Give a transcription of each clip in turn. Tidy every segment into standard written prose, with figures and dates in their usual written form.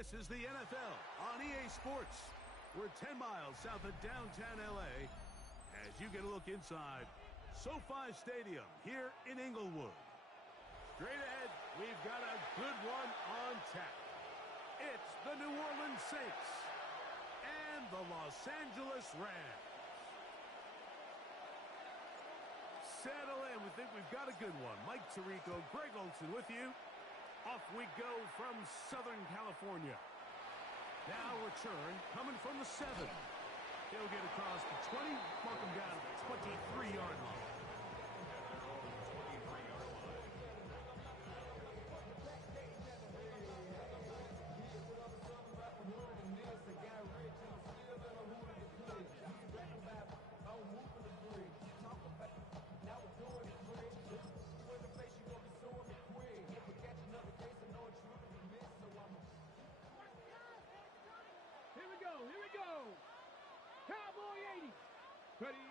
This is the NFL on EA Sports. We're 10 miles south of downtown LA as you get a look inside SoFi Stadium here in Inglewood. Straight ahead, we've got a good one on tap. It's the New Orleans Saints and the Los Angeles Rams. Settle in. We think we've got a good one. Mike Tirico, Greg Olsen with you. Off we go from Southern California. Now return coming from the 7. He'll get across the 20, mark him down at the 23-yard line. Here we go. Cowboy 80. Ready.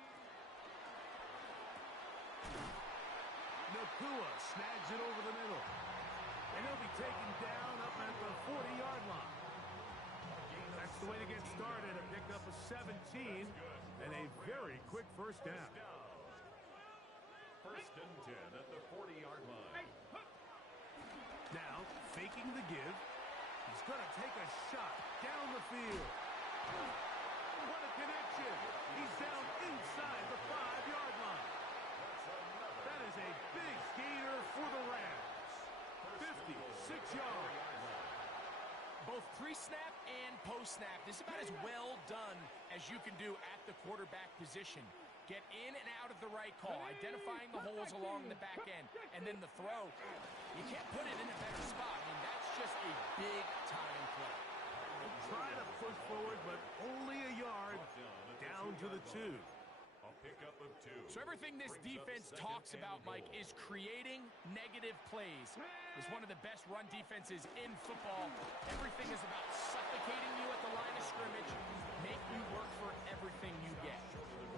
Nakua snags it over the middle. And he'll be taken down up at the 40-yard line. That's the way to get started. A pickup of 17 and a very quick first down. First and 10 at the 40-yard line. Now, faking the give. He's going to take a shot down the field. What a connection. He's down inside the 5-yard line. That is a big gainer for the Rams. 56 yards. Both pre-snap and post-snap. This is about as well done as you can do at the quarterback position. Get in and out of the right call, identifying the holes along the back end, and then the throw. You can't put it in a better spot. I mean, that's just a big-time play. Try to push forward, but only a yard down to the 2. A pickup of 2. So everything this defense talks about, Mike, is creating negative plays. It's one of the best run defenses in football. Everything is about suffocating you at the line of scrimmage, make you work for everything you get.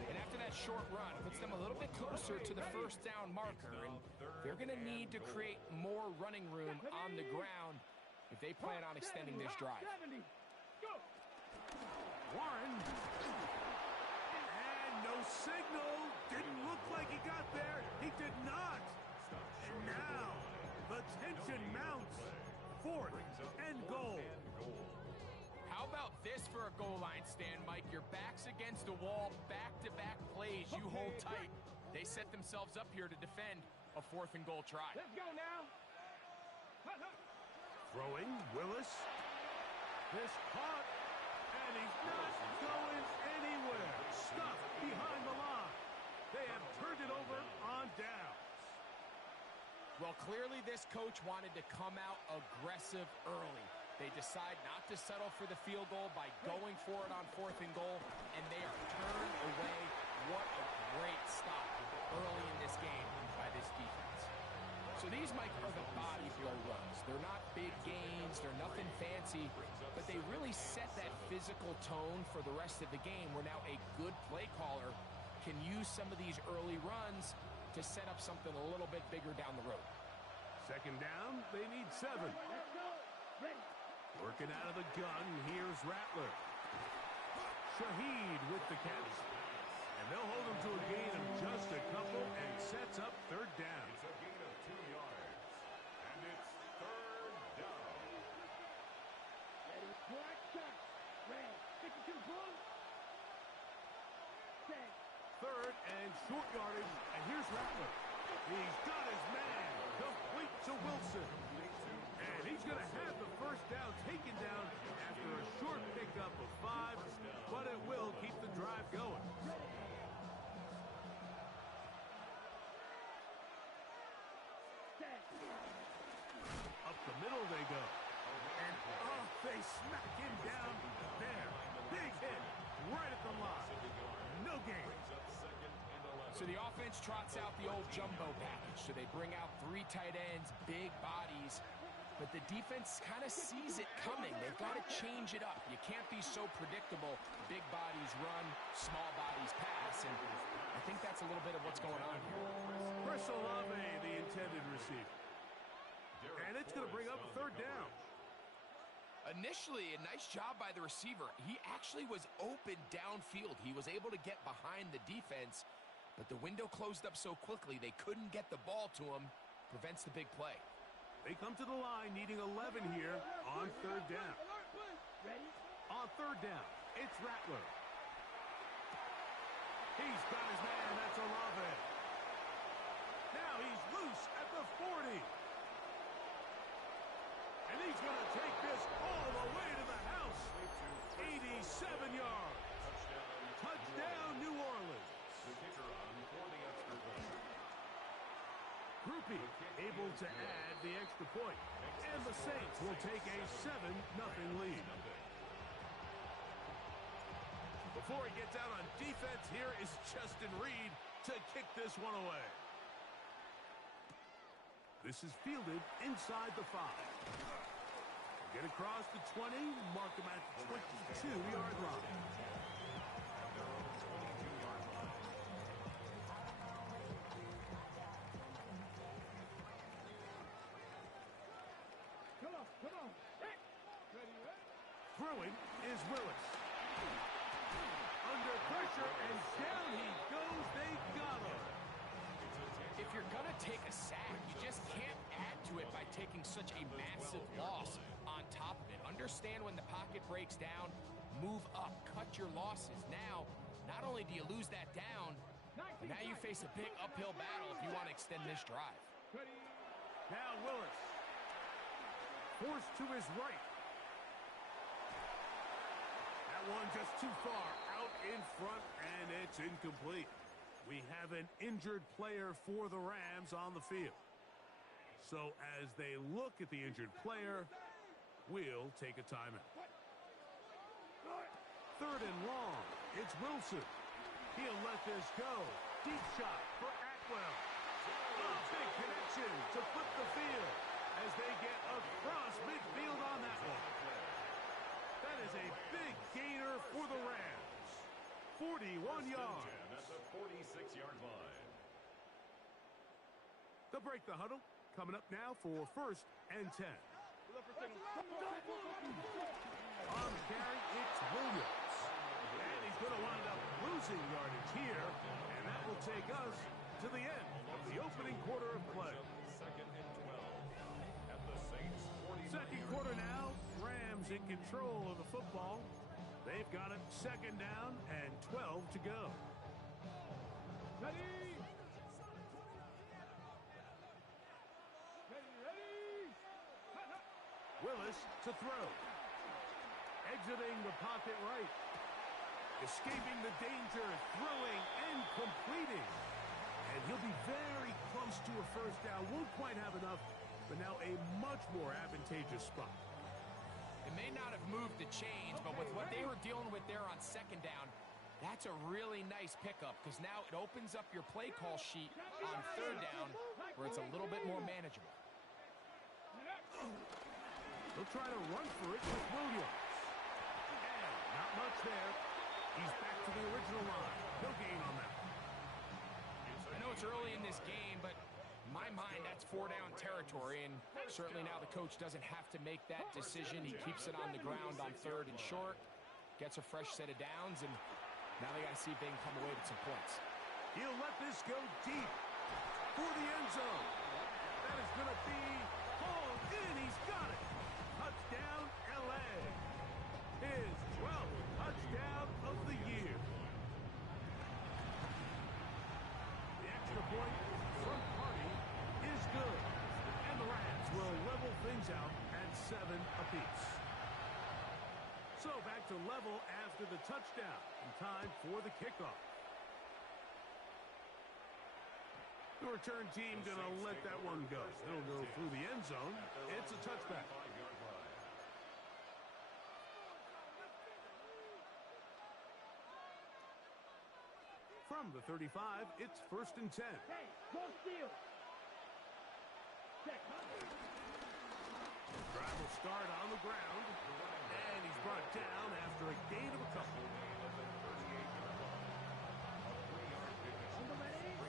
And after that short run, it puts them a little bit closer to the first down marker, and they're going to need to create more running room on the ground if they plan on extending this drive. Warren. And no signal. Didn't look like he got there. He did not. And now the tension mounts. 4th and goal. How about this for a goal line stand, Mike? Your back's against the wall, back-to-back plays. You hold tight. They set themselves up here to defend a 4th and goal try. Let's go now. Throwing, Willis. This caught, and he's not going anywhere. Stuffed behind the line. They have turned it over on downs. Well, clearly this coach wanted to come out aggressive early. They decide not to settle for the field goal by going for it on 4th and goal, and they are turned away. What a great stop early in this game by this defense. So these, Mike, are the body blow runs. They're not big gains, they're nothing fancy, but they really set that physical tone for the rest of the game where now a good play caller can use some of these early runs to set up something a little bit bigger down the road. Second down, they need 7. Working out of the gun, here's Rattler. Shaheed with the catch. And they'll hold him to a gain of just a couple and sets up 3rd down. It's a gain of 2 yards. And it's 3rd down. Ready, black shot. Red, 52 bull. 3rd and short yardage, and here's Rattler. He's got his man, complete to Wilson. And he's going to have the first down taken down after a short pickup of 5, but it will keep the drive going. Up the middle they go. And they smack him down there. Big hit right at the line. No gain. So the offense trots out the old jumbo package. So they bring out 3 tight ends, big bodies. But the defense kind of sees it coming. They've got to change it up. You can't be so predictable. Big bodies run, small bodies pass. And I think that's a little bit of what's going on here. Chris Olave, the intended receiver. And it's going to bring up 3rd down. Initially, a nice job by the receiver. He actually was open downfield. He was able to get behind the defense, but the window closed up so quickly they couldn't get the ball to him. Prevents the big play. They come to the line needing 11 here on third down. On third down, it's Rattler. He's got his man. That's Olave. Now he's loose at the 40. And he's going to take this all the way to the house. 87 yards. Touchdown, New Orleans. Grupe able to add the extra point. And the Saints will take a 7-0 lead. Before he gets out on defense, here is Justin Reed to kick this one away. This is fielded inside the 5. Get across the 20, mark him at the 22-yard line. Come on. Throwing is Willis. Under pressure, and down he goes. They got him. If you're going to take a sack, you just can't add to it by taking such a massive loss on top of it. Understand when the pocket breaks down, move up, cut your losses. Now, not only do you lose that down, but now you face a big uphill battle if you want to extend this drive. Now Willis. Forced to his right. That one just too far out in front, and it's incomplete. We have an injured player for the Rams on the field. So as they look at the injured player, we'll take a timeout. Third and long. It's Wilson. He'll let this go. Deep shot for Atwell. A big connection to flip the field as they get across midfield on that one. That is a big gainer for the Rams. 41 yards. At the 46-yard line. They'll break the huddle. Coming up now for 1st and 10. On the carry, it's Williams. And he's going to wind up losing yardage here. And that will take us to the end of the opening quarter of play. Second and 12. At the Saints 40. Second quarter now. Rams in control of the football. They've got it second down and 12 to go. Ready? Willis to throw. Exiting the pocket right. Escaping the danger, throwing and completing. And he'll be very close to a first down. Won't quite have enough, but now a much more advantageous spot. It may not have moved the chains, but with what they were dealing with there on second down, that's a really nice pickup because now it opens up your play call sheet on third down where it's a little bit more manageable. They'll try to run for it with Williams. And not much there. He's back to the original line. No gain on that. I know it's early in this game, but in my mind, that's 4-down territory, and certainly now the coach doesn't have to make that decision. He keeps it on the ground on third and short, gets a fresh set of downs, and now they got to see if they can come away with some points. He'll let this go deep for the end zone. That is going to be hauled in. He's got it. Touchdown, L.A. His 12th touchdown of the year. The extra point from Party is good. And the Rams will level things out at 7 apiece. So back to level after the touchdown. And time for the kickoff. The return team going to let that one go. It'll go through the end zone. It's a touchback. From the 35, it's 1st and 10. Hey, go steal. Drive will start on the ground. And he's brought down after a gain of a couple.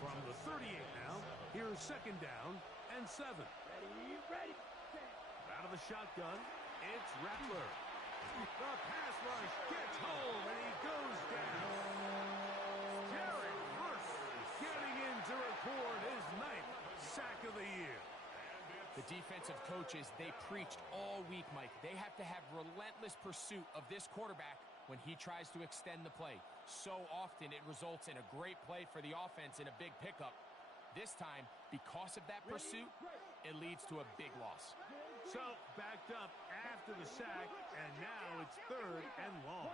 From the 38 now, here's second down and 7. Ready. Out of the shotgun, It's Rattler. The pass rush gets home, and he goes down. Derek Hurst getting in to record his 9th sack of the year. The defensive coaches, they preached all week, Mike. They have to have relentless pursuit of this quarterback when he tries to extend the play. So often it results in a great play for the offense and a big pickup. This time, because of that pursuit, it leads to a big loss. So, backed up after the sack, and now it's 3rd and long.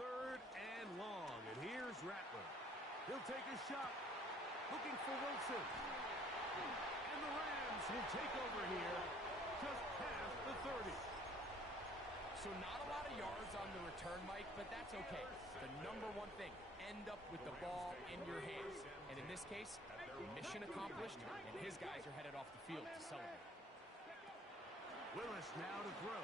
3rd and long, and here's Rattler. He'll take a shot, looking for Wilson. And the Rams will take over here, just past the 30. So not a lot of yards on the return, Mike, but that's okay. The number one thing, end up with the ball in your hands. And in this case, mission accomplished, and his guys are headed off the field to celebrate. Willis now to throw.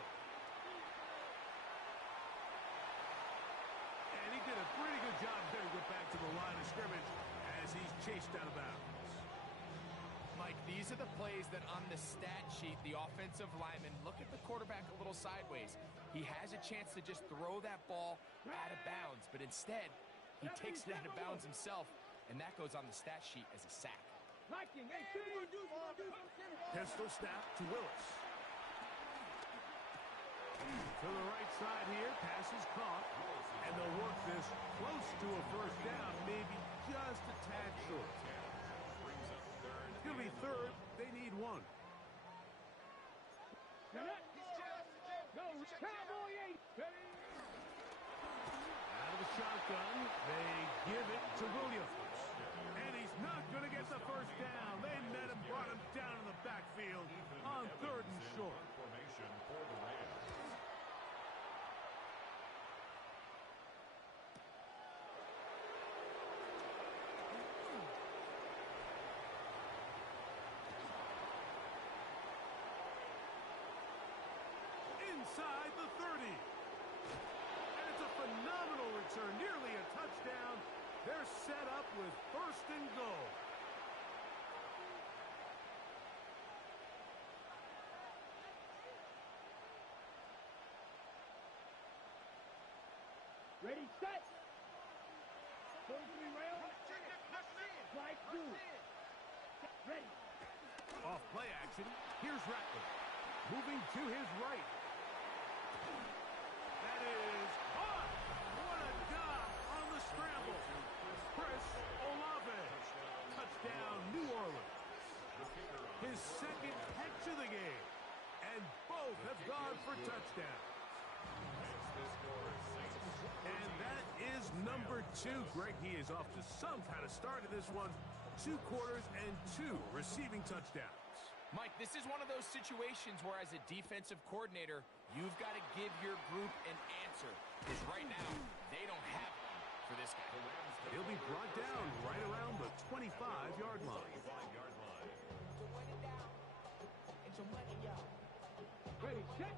And he did a pretty good job there to get back to the line of scrimmage as he's chased out of bounds. Mike, these are the plays that on the stat sheet, the offensive lineman, look at the quarterback a little sideways. He has a chance to just throw that ball out of bounds, but instead, he takes it out of bounds himself, and that goes on the stat sheet as a sack. Pistol snap to Willis. To the right side here, pass is caught, and they'll work this close to a 1st down, maybe just a tad short. It's going to be 3rd. They need 1. Out of the shotgun, they give it to Williams. And he's not going to get the 1st down. They met him, brought him down in the backfield on 3rd and short. Formation for the Rams. Inside the 30. And it's a phenomenal return, nearly a touchdown. They're set up with 1st and goal. Ready, set. Ready. Off play action. Here's Rattler. Moving to his right. That is caught. What a job on the scramble. Chris Olave. Touchdown, New Orleans. His 2nd catch of the game. And both have gone for touchdowns. And that is number 2. Greg, he is off to some kind of start in this one. 2 quarters and 2 receiving touchdowns. Mike, this is one of those situations where as a defensive coordinator, you've got to give your group an answer. Because right now, they don't have one for this guy. He'll be brought down right around the 25-yard line. Ready, set.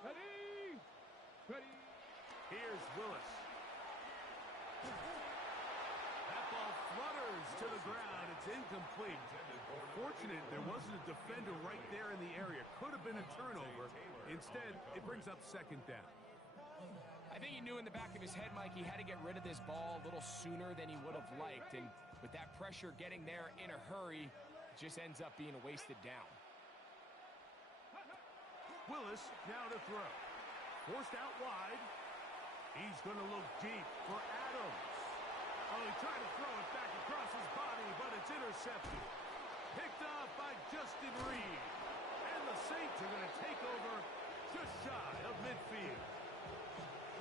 Ready. Ready. Here's Willis. That ball flutters to the ground. It's incomplete. Fortunate there wasn't a defender right there in the area. Could have been a turnover. Instead, it brings up 2nd down. I think he knew in the back of his head, Mike, he had to get rid of this ball a little sooner than he would have liked. And with that pressure getting there in a hurry, it just ends up being a wasted down. Willis now to throw. Forced out wide. He's going to look deep for Adams. Oh, he tried to throw it back across his body, but it's intercepted. Picked off by Justin Reed. And the Saints are going to take over just shy of midfield.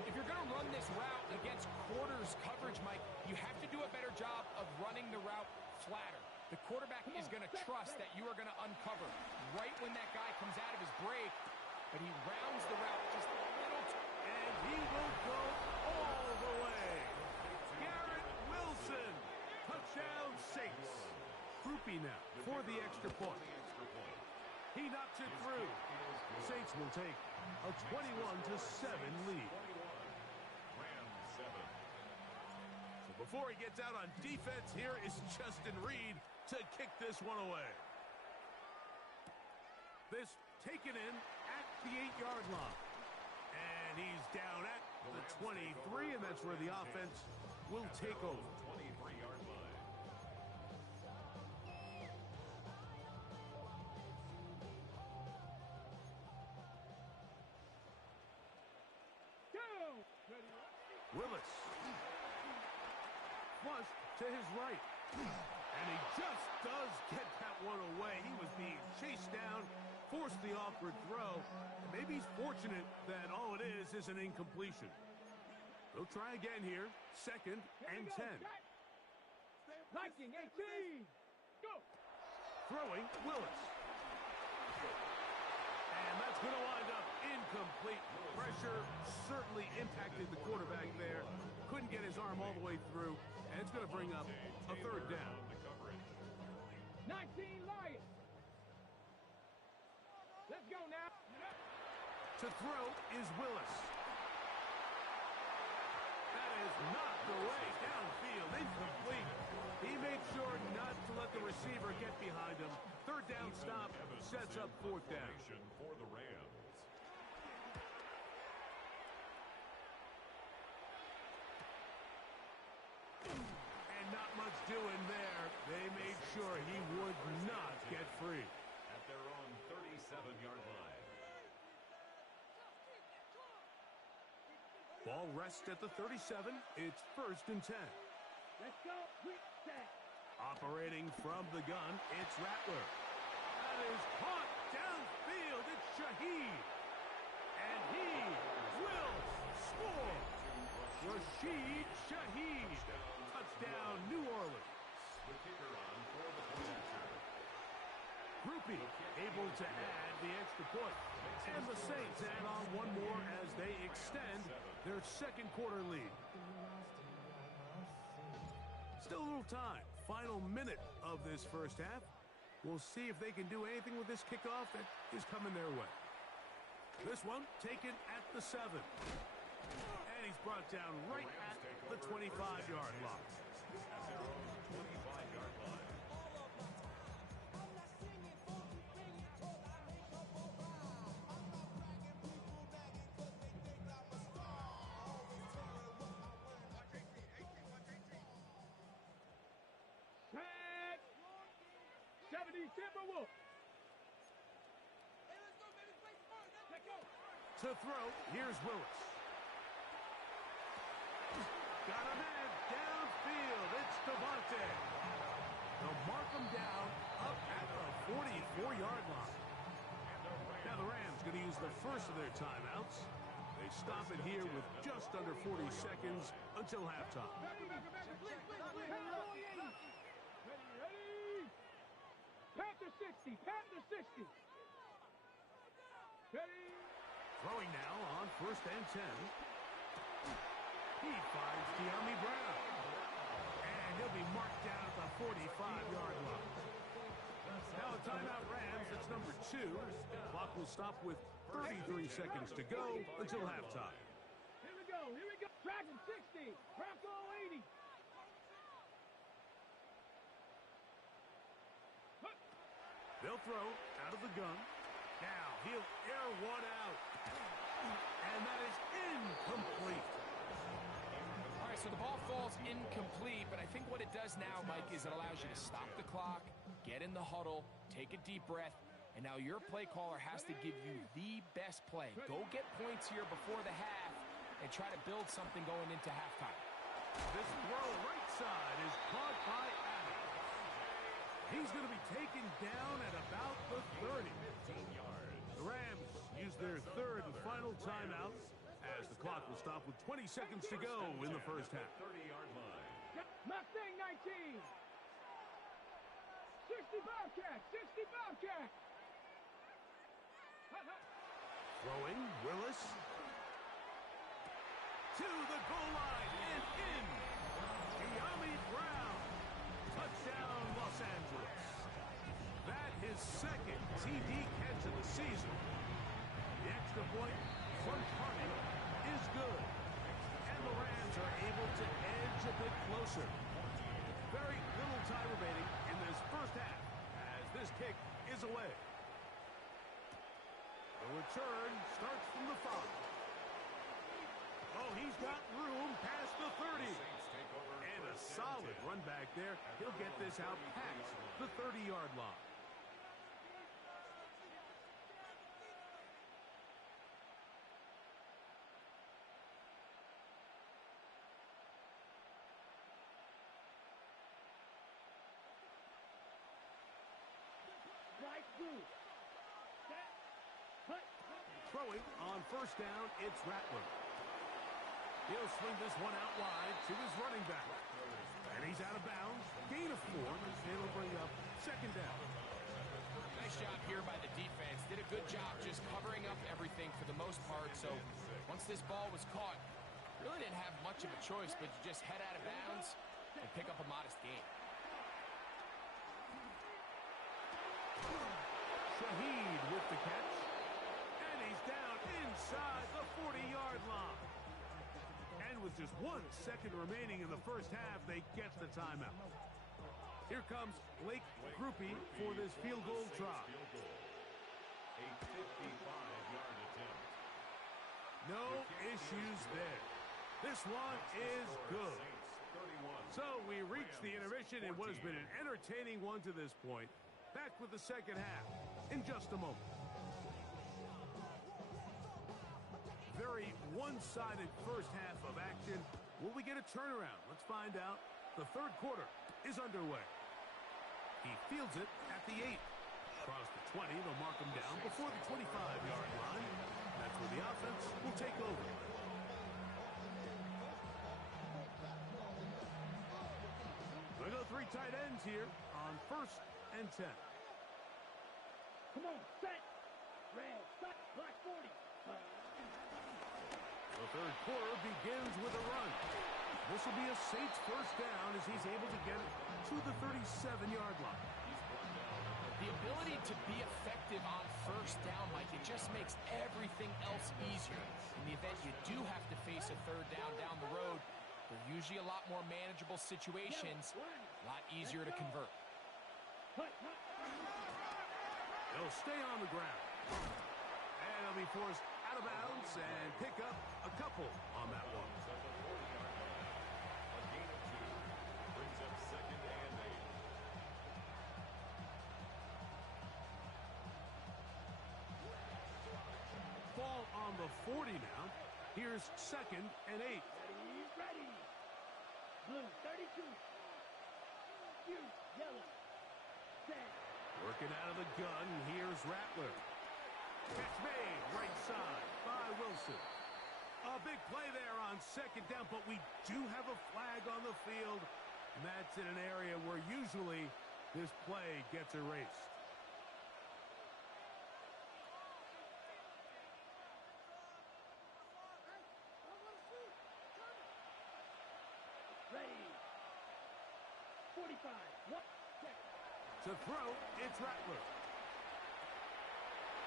If you're going to run this route against quarters coverage, Mike, you have to do a better job of running the route flatter. The quarterback is going to trust that you are going to uncover right when that guy comes out of his break, but he rounds the route just a little too. And he will go all the way. Garrett Wilson. Touchdown, Saints. Groupie now for the extra point. He knocks it through. Saints will take a 21-7 lead. Rams 7. So Before he gets out on defense, here is Justin Reed to kick this one away. This taken in at the 8-yard line. And he's down at the 23, and that's where the offense will take over. 23-yard line. Willis. Flush to his right. And he just does get that one away. He was being chased down, forced the awkward throw. Maybe he's fortunate that all it is an incompletion. They'll try again here. 2nd and 10. Viking 18. Go. Throwing Willis. And that's going to wind up incomplete. Pressure certainly impacted the quarterback there. Couldn't get his arm all the way through. And it's going to bring up a 3rd down. 19 Lions. Let's go now. To throw is Willis. That is knocked away downfield. Incomplete. He made sure not to let the receiver get behind him. 3rd down stop sets up 4th down. For the Rams. And not much doing there. They made sure he would not get free. At their own 37-yard line. Ball rests at the 37. It's 1st and 10. Let's go. Quick set. Operating from the gun, it's Rattler. That is caught downfield. It's Shaheed. And he will score. Rashid Shaheed. Touchdown, New Orleans. The kicker on for the point after. Groupie able to add the extra point. And the Saints add on one more as they extend their 2nd quarter lead. Still a little time. Final minute of this 1st half. We'll see if they can do anything with this kickoff that is coming their way. This one taken at the 7. And he's brought down right at the 25-yard line. At their own 25-yard line. Tag. 70 Timberwolves. Let's go. To throw, here's Willis. Got a man downfield. It's Devontae. They'll mark him down up at the 44-yard line. Now the Rams going to use the first of their timeouts. They stop it here with just under 40 seconds until halftime. Panther 60. Panther 60. Ready. Throwing now on 1st and 10. He finds De'Ami Brown. And he'll be marked down at the 45-yard line. Now a timeout Rams. It's number 2. Clock will stop with 33 seconds to go until halftime. Here we go. Here we go. Dragon 60. Bronco 80. They'll throw out of the gun. Now he'll air one out. And that is incomplete. All right, so the ball falls incomplete, but I think what it does now, Mike, is it allows you to stop the clock, get in the huddle, take a deep breath, and now your play caller has to give you the best play. Go get points here before the half and try to build something going into halftime. This throw right side is caught by Adams. He's going to be taken down at about the 30. 15 yards. The Rams use their 3rd and final timeout as the clock will stop with 20 seconds to go in the 1st half. 30-yard line. Mustang 19. 60 Bobcat. 60 Bobcat. Throwing, Willis. To the goal line and in. De'Ami Brown. Touchdown, Los Angeles. That his 2nd TD catch of the season. The extra point, front party, is good. And the the Rams are able to edge a bit closer. Very little time remaining in this first half as this kick is away. The return starts from the 5. Oh, he's got room past the 30. And a solid run back there. He'll get this out past the 30-yard line. Throwing on first down, it's Rattler. He'll swing this one out wide to his running back. And he's out of bounds. Gain of 4. It'll bring up second down. Nice job here by the defense. Did a good job just covering up everything for the most part. So once this ball was caught, really didn't have much of a choice, but you just head out of bounds and pick up a modest gain. Shaheed with the catch. And he's down inside the 40-yard line. And with just 1 second remaining in the first half, they get the timeout. Here comes Blake Grupe for this field goal try. A 55-yard attempt. No issues there. This one is good. So we reach the intermission in what has been an entertaining one to this point. Back with the second half in just a moment. Very one-sided first half of action. Will we get a turnaround? Let's find out. The third quarter is underway. He fields it at the 8. Across the 20, they'll mark him down before the 25-yard line. That's where the offense will take over. They go 3 tight ends here on first and 10. Come on, set. Red, set, black 40. The third quarter begins with a run. This will be a Saints first down as he's able to get it to the 37-yard line. The ability to be effective on first down, Mike, it just makes everything else easier. In the event you do have to face a third down the road, they're usually a lot more manageable situations, a lot easier to convert. They'll stay on the ground. And they'll be forced out of bounds and pick up a couple on that one. A gain of 2 brings up second and 8. Ball on the 40 now. Here's second and 8. Ready. Blue, 32. You, yellow. Set. Working out of the gun, here's Rattler. Catch made, right side by Wilson. A big play there on second down, but we do have a flag on the field. And that's in an area where usually this play gets erased. Ready. 45. What? To throw, it's Rattler.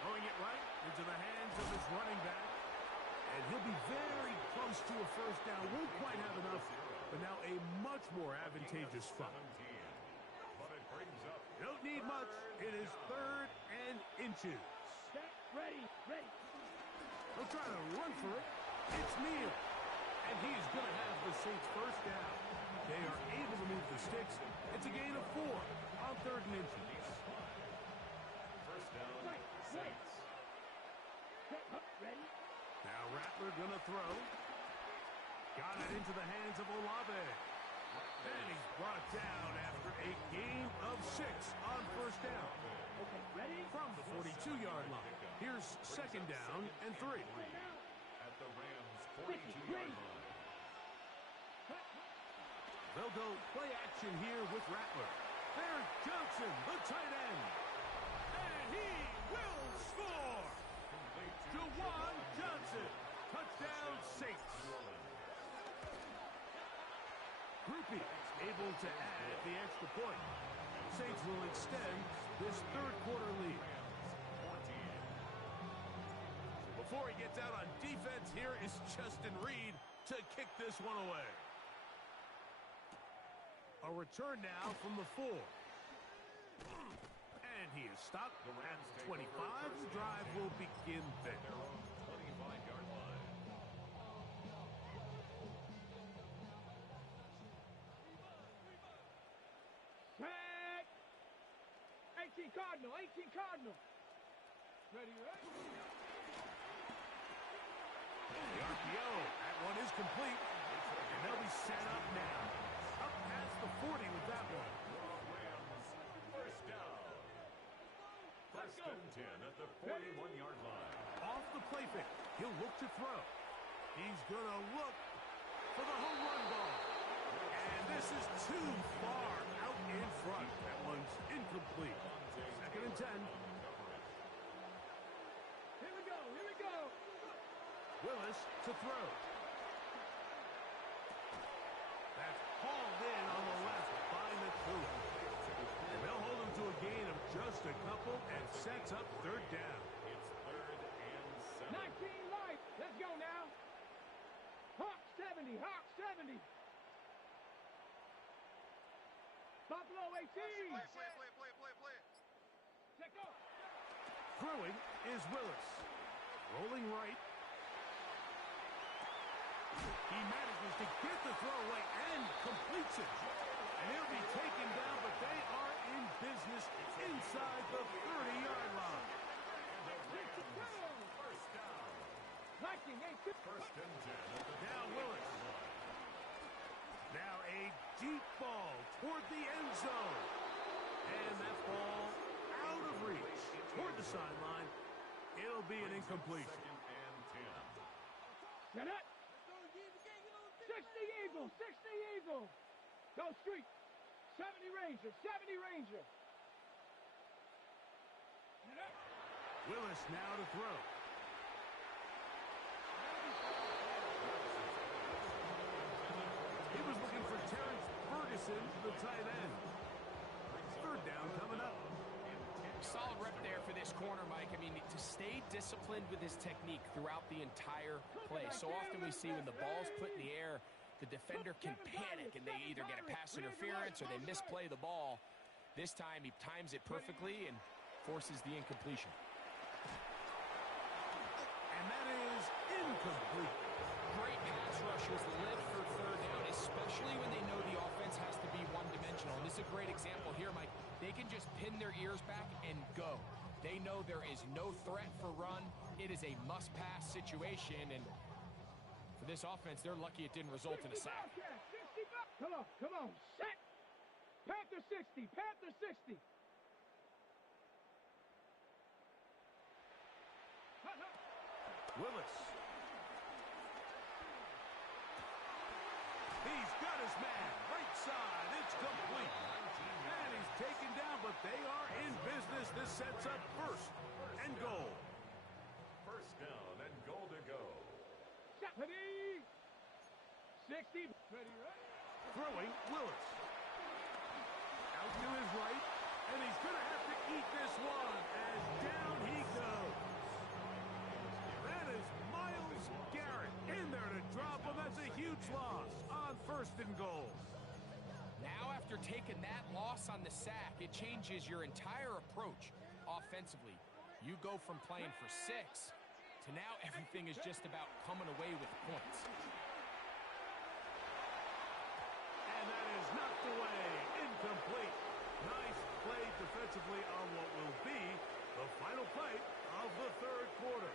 Throwing it right into the hands of his running back. And he'll be very close to a first down. Won't quite have enough, but now a much more advantageous spot. But it brings up. Don't need much. It is third and inches. Set. Ready. Ready. They'll try to run for it. It's Neal. And he's going to have the Saints first down. They are able to move the sticks. It's a gain of 4 on third and inches. First down. Right. Saints. Set. Up. Ready. Now Rattler going to throw. Got it into the hands of Olave. And he's brought down after a gain of 6 on first down. Okay. Ready. From the 42-yard line. Here's second down and 3. At the Rams' 42-yard line. They'll go play action here with Rattler. There's Johnson, the tight end. And he will score! Juwan Johnson. Touchdown Saints. Grupe able to add the extra point. Saints will extend this third quarter lead. Before he gets out on defense, here is Justin Reed to kick this one away. A return now from the 4. And he is stopped at the 25. The drive will begin there. 25-yard line. Set. 18 Cardinal, 18 Cardinal. Ready, ready. The RPO. That one is complete. And they'll be set up now. Up past the 40 with that one. Rams, first down. First and 10 at the 41-yard line. Off the play fake. He'll look to throw. He's going to look for the home run ball. And this is too far out in front. That one's incomplete. Second and 10. Here we go, here we go. Willis to throw. That's hauled in on the left by McCool. And they'll hold him to a gain of just a couple and sets up third down. It's third and 7. 19 life. Let's go now. Hawk 70, Hawk 70. Buffalo 18. Play. Check off. Throwing is Willis. Rolling right. He manages to get the throw away and completes it. And he'll be taken down, but they are in business inside the 30-yard line. First down. Viking 8. First and 10 at the Now Willis. Now a deep ball toward the end zone. And that ball out of reach toward the sideline. It'll be an incompletion. second and 10. Get it. 60 Eagles, 60 Eagles. Go street. 70 Ranger, 70 Ranger. Get it. Willis now to throw. He was looking for Terrence Ferguson, the tight end. Third down coming up. Solid rep there for this corner, Mike. I mean, to stay disciplined with his technique throughout the entire play. So often we see when the ball's put in the air, the defender can panic and they either get a pass interference or they misplay the ball. This time he times it perfectly and forces the incompletion. And that is incomplete. Great pass rushers live for third down, especially when they know the offense has to be one-dimensional. And this is a great example here, Mike. They can just pin their ears back and go. They know there is no threat for run. It is a must-pass situation, and for this offense, they're lucky it didn't result in a sack. 60 come on, set. Panther 60, Panther 60. Willis. He's got his man. Right side. It's complete. And he's taken down, but they are in business. This sets up first and goal. First down and goal to go. 70. 60. Ready, ready. Throwing Willis. Out to his right. And he's going to have to eat this one as down he goes. That is Myles Garrett in there to drop him. That's a huge loss on first and goal. Now, after taking that loss on the sack, it changes your entire approach offensively. You go from playing for 6 to now everything is just about coming away with points. And that is knocked away. Incomplete. Nice play defensively on what will be the final play of the third quarter.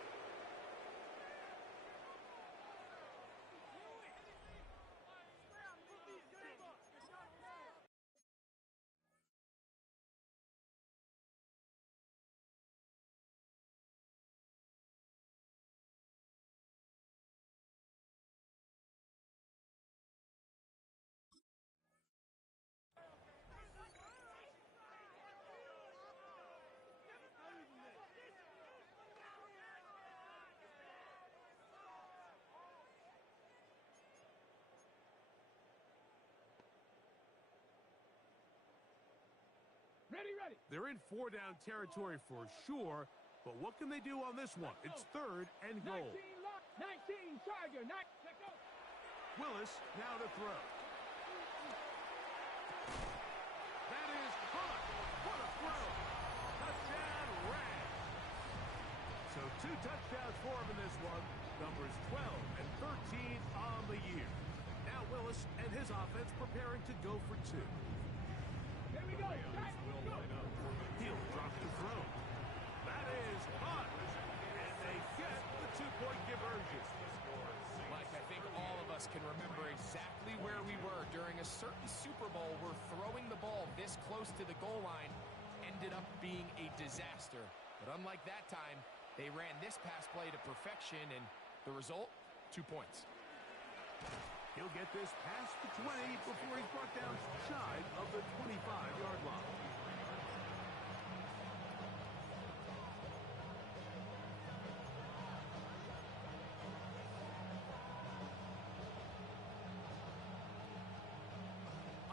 Ready, ready. They're in 4-down territory for sure, but what can they do on this one? It's third and 19 goal. lock. 19 Tiger. Check out. Willis now to throw. That is caught. What a throw. Touchdown, Rams. So 2 touchdowns for him in this one. Numbers 12 and 13 on the year. Now Willis and his offense preparing to go for 2. Here we go. He'll drop the throw. That is caught. And they get the 2-point conversion. Mike, I think all of us can remember exactly where we were during a certain Super Bowl where throwing the ball this close to the goal line ended up being a disaster. But unlike that time, they ran this pass play to perfection, and the result, 2 points. He'll get this past the 20 before he's brought down shy of the 25-yard line.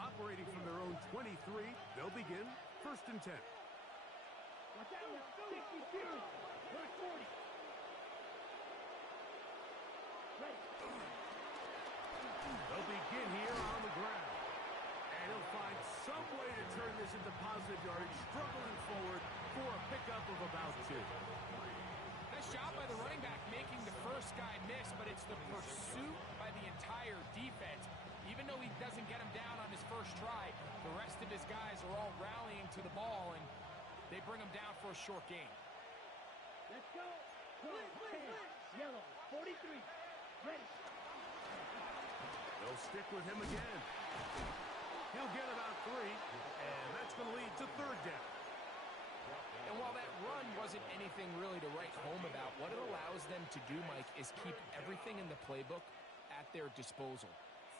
Operating from their own 23, they'll begin 1st and 10. Watch out. 62. Verse 40. Ready. They'll begin here on the ground. And he'll find some way to turn this into positive yardage, struggling forward for a pickup of about 2. Nice job by the running back making the first guy miss, but it's the pursuit by the entire defense. Even though he doesn't get him down on his first try, the rest of his guys are all rallying to the ball, and they bring him down for a short gain. Let's go. Yellow. 43. Ready. They'll stick with him again. He'll get about 3, and that's going to lead to 3rd down. And while that run wasn't anything really to write home about, what it allows them to do, Mike, is keep everything in the playbook at their disposal.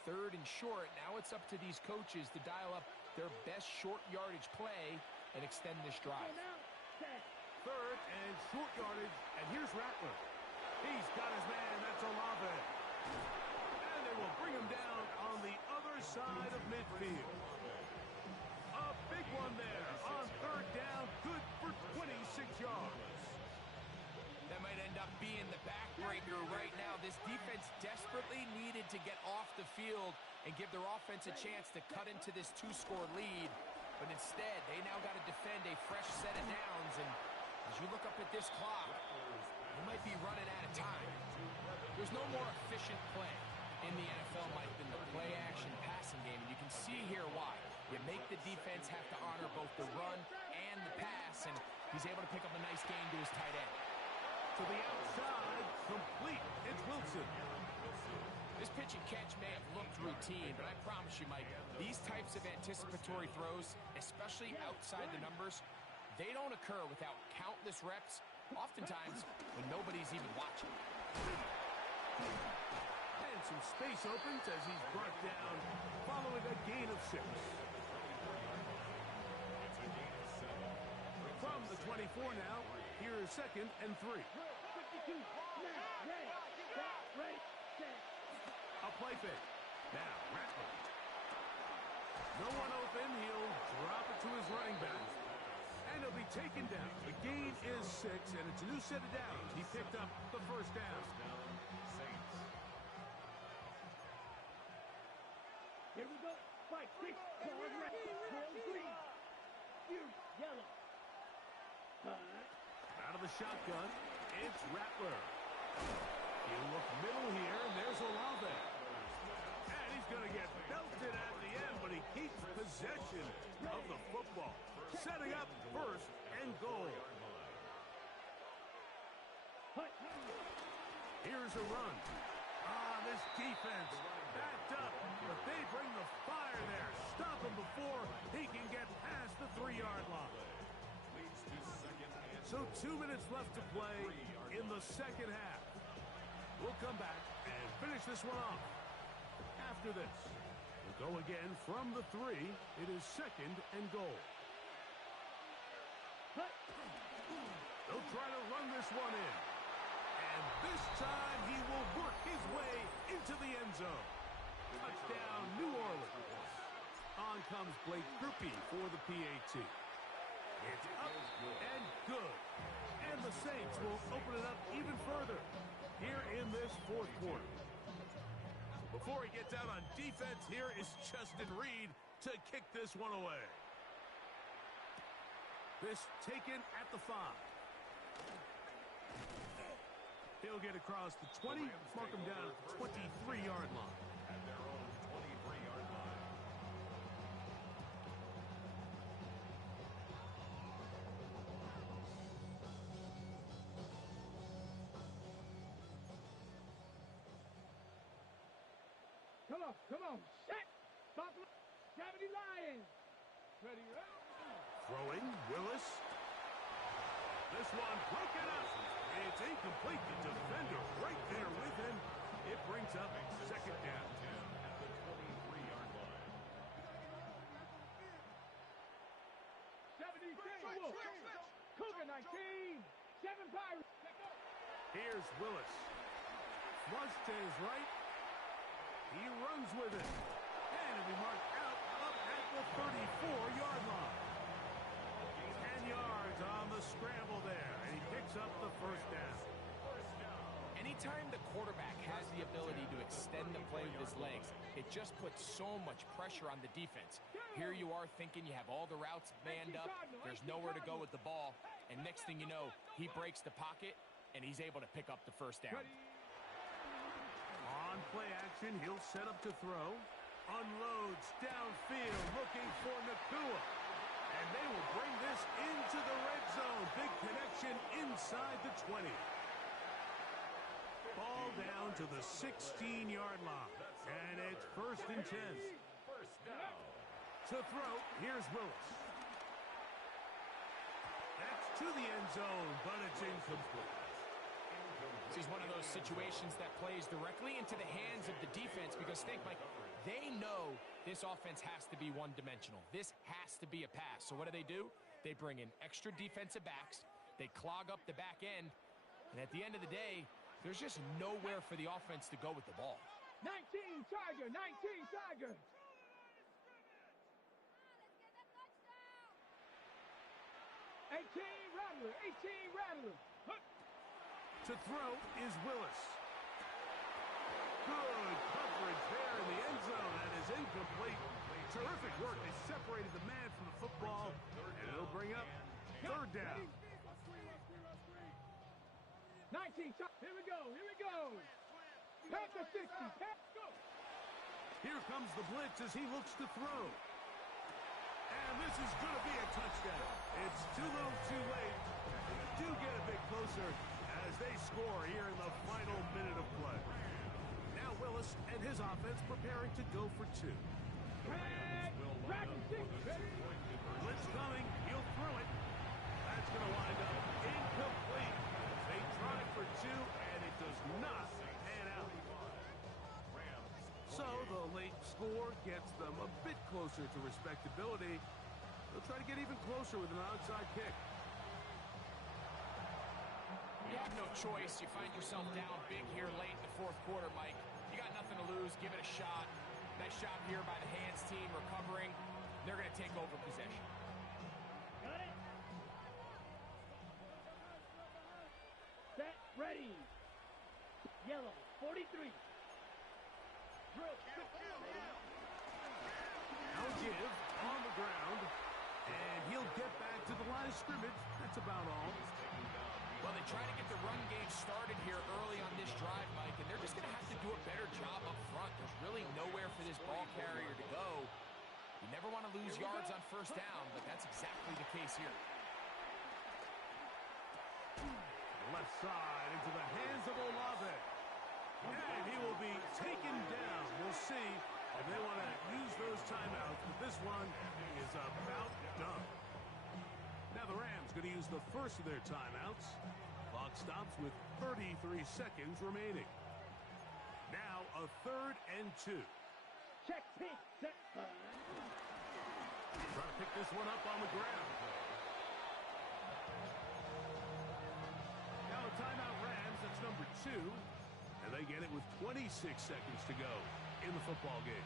3rd and short, now it's up to these coaches to dial up their best short yardage play and extend this drive. 3rd and short yardage, and here's Rattler. He's got his man, that's Olave. And they will bring him down on the other side of midfield. A big one there on 3rd down, good for 26 yards. That might end up being the backbreaker right now. This defense desperately needed to get off the field and give their offense a chance to cut into this 2-score lead. But instead, they now got to defend a fresh set of downs. And as you look up at this clock, they might be running out of time. There's no more efficient play in the NFL, Mike, than the play-action passing game. And you can see here why. You make the defense have to honor both the run and the pass, and he's able to pick up a nice gain to his tight end. To the outside, complete. It's Wilson. This pitch and catch may have looked routine, but I promise you, Mike, these types of anticipatory throws, especially outside the numbers, they don't occur without countless reps, oftentimes when nobody's even watching. And some space opens as he's brought down following a gain of 6. From the 24 now, here is 2nd and 3. 52. Ready. Ready. A play fake. Now, Rattler. No one open. He'll drop it to his running back. And he'll be taken down. The gain is 6, and it's a new set of downs. He picked up the 1st down. Here we go. Fight. 6. Ball red. Ball green. Huge. Yellow. Out of the shotgun, it's Rattler. He'll look middle here, and there's Olave. And he's going to get belted at the end, but he keeps possession of the football. Setting up 1st and goal. Here's a run. This defense backed up, but they bring the fire there. Stop him before he can get past the 3-yard line. So 2 minutes left to play in the 2nd half. We'll come back and finish this one off. After this, we'll go again from the 3. It is 2nd and goal. They'll try to run this one in. And this time he will work his way into the end zone. Touchdown, New Orleans. On comes Blake Grupe for the PAT. It's up and good. And the Saints will open it up even further here in this 4th quarter. Before he gets out on defense, here is Justin Reed to kick this one away. This taken at the 5. He'll get across the 20, mark him down at the 23-yard line. At their own 23-yard line. Come on, set! Buffalo, 70 Lions! Ready, right? Throwing, Willis. This one broken up. It's incomplete. The defender right there with him. It brings up second down. At the 23-yard line. 70 Wolf. Cougar 19. 7 Pirates. Here's Willis. Flush to his right. He runs with it. And it'll be marked out up at the 34-yard line. 10 yards on the scramble there. And he picks up the first down. Anytime the quarterback has the ability to extend the play with his legs, it just puts so much pressure on the defense. Here you are thinking you have all the routes manned up, there's nowhere to go with the ball, and next thing you know, he breaks the pocket, and he's able to pick up the first down. On play action, he'll set up to throw. Unloads downfield, looking for Nacua. And they will bring this into the red zone. Big connection inside the 20. Ball down to the 16-yard line. And it's 1st and 10. First down. To throw, here's Willis. That's to the end zone, but it's incomplete. This is one of those situations that plays directly into the hands of the defense because think, Mike, they know this offense has to be one-dimensional. This has to be a pass. So what do? They bring in extra defensive backs. They clog up the back end. And at the end of the day, there's just nowhere for the offense to go with the ball. 19 Tiger, 19 Tiger. 18 Rattler, 18 Rattler. To throw is Willis. Good coverage there in the end zone. That is incomplete. Terrific work. They separated the man from the football, and it'll bring up 3rd down. 19, here we go. Pass the 60, pass, go. Here comes the blitz as he looks to throw. And this is going to be a touchdown. It's too little too late. They do get a bit closer as they score here in the final minute of play. Now Willis and his offense preparing to go for 2. Blitz coming. He'll throw it. That's going to wind up incomplete. They try for 2, and it does not pan out. So the late score gets them a bit closer to respectability. They'll try to get even closer with an onside kick. You have no choice. You find yourself down big here late in the 4th quarter, Mike. You got nothing to lose. Give it a shot. Nice job here by the Hands team recovering. They're going to take over possession. Got it. Set, ready. Yellow, 43. Now give on the ground, and he'll get back to the line of scrimmage. That's about all. Well, they try to get the run game started here early on this drive, Mike, and they're just going to have to do a better job up front. There's really nowhere for this ball carrier to go. You never want to lose yards on 1st down, but that's exactly the case here. Left side into the hands of Olave. And he will be taken down. We'll see if they want to use those timeouts, but this one is about done. Now the Rams going to use the first of their timeouts. Clock stops with 33 seconds remaining. Now a 3rd and 2. Check, pick, set. Trying to pick this one up on the ground. Now a timeout Rams, that's number 2. And they get it with 26 seconds to go in the football game.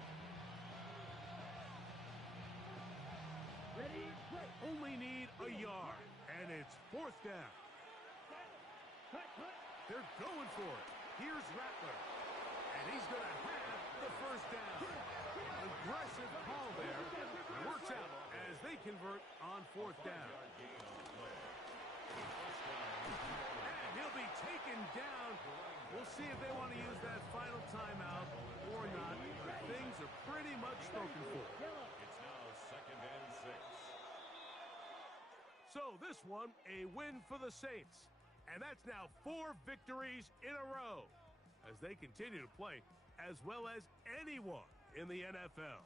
Ready, play. Only need a yard, and it's 4th down. Cut. They're going for it. Here's Rattler, and he's going to have the first down. Aggressive call there. It works out as they convert on fourth down. And he'll be taken down. We'll see if they want to use that final timeout or not. Things are pretty much spoken for. It's now 2nd and 6. So this one, a win for the Saints. And that's now 4 victories in a row as they continue to play as well as anyone in the NFL.